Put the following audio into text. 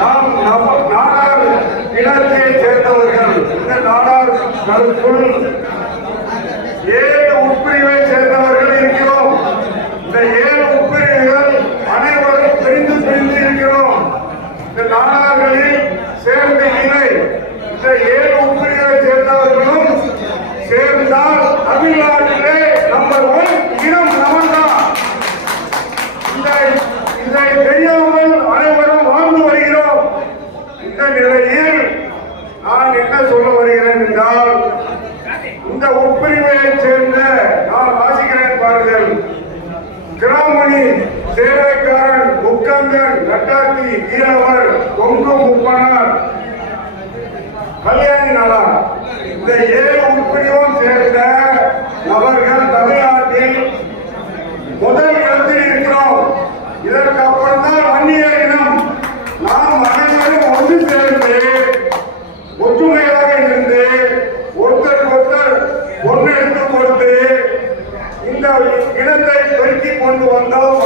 நாம் நாடார் இனத்தை சேர்ந்தவர்கள். இந்த நாடார் கருத்துள் 7 உட்பிரிவை சேர்ந்தவர்கள் இருக்கிறோம். இந்த 7 உட்பிரிவுகள் அனைவரும் பிரிந்து இருக்கிறோம். இந்த நாடார்களில் சேர்ந்த இணை இந்த 7 உட்பிரிவை சேர்ந்தவர்களும் சேர்ந்தால் தமிழ்நாட்டிலே நம்பர் 1 இனம் நமன்தான். இதை தெரியாமல் அனைவரும் வாழ்ந்து வருகிறோம். இந்த நிலையில் நான் என்ன சொல்ல வருகிறேன் என்றால், இந்த உட்பிரிவையை சேர்ந்த நான் வாசிக்கிறேன் பாருங்கள். கிராமணி, சேவைக்காரன், முக்கங்கன், நட்டாத்தி, ஈரவர், கொங்கு முப்பனார், கல்யாணி நலா, இந்த 7 உட்பிரிவும் சேர்ந்த நபர்கள் தமிழ்நாட்டில் முதல் இடத்தில் இருக்கிறோம். இதற்கு அப்புறம் தான் வன்னிய இனம். நாம் அனைவரும் ஒன்று சேர்ந்து ஒற்றுமையாக இருந்து ஒருத்தருக்கு ஒருத்தர் பொண்ணெடுத்து கொடுத்து இந்த இனத்தை பெருக்கி கொண்டு வந்தோம்.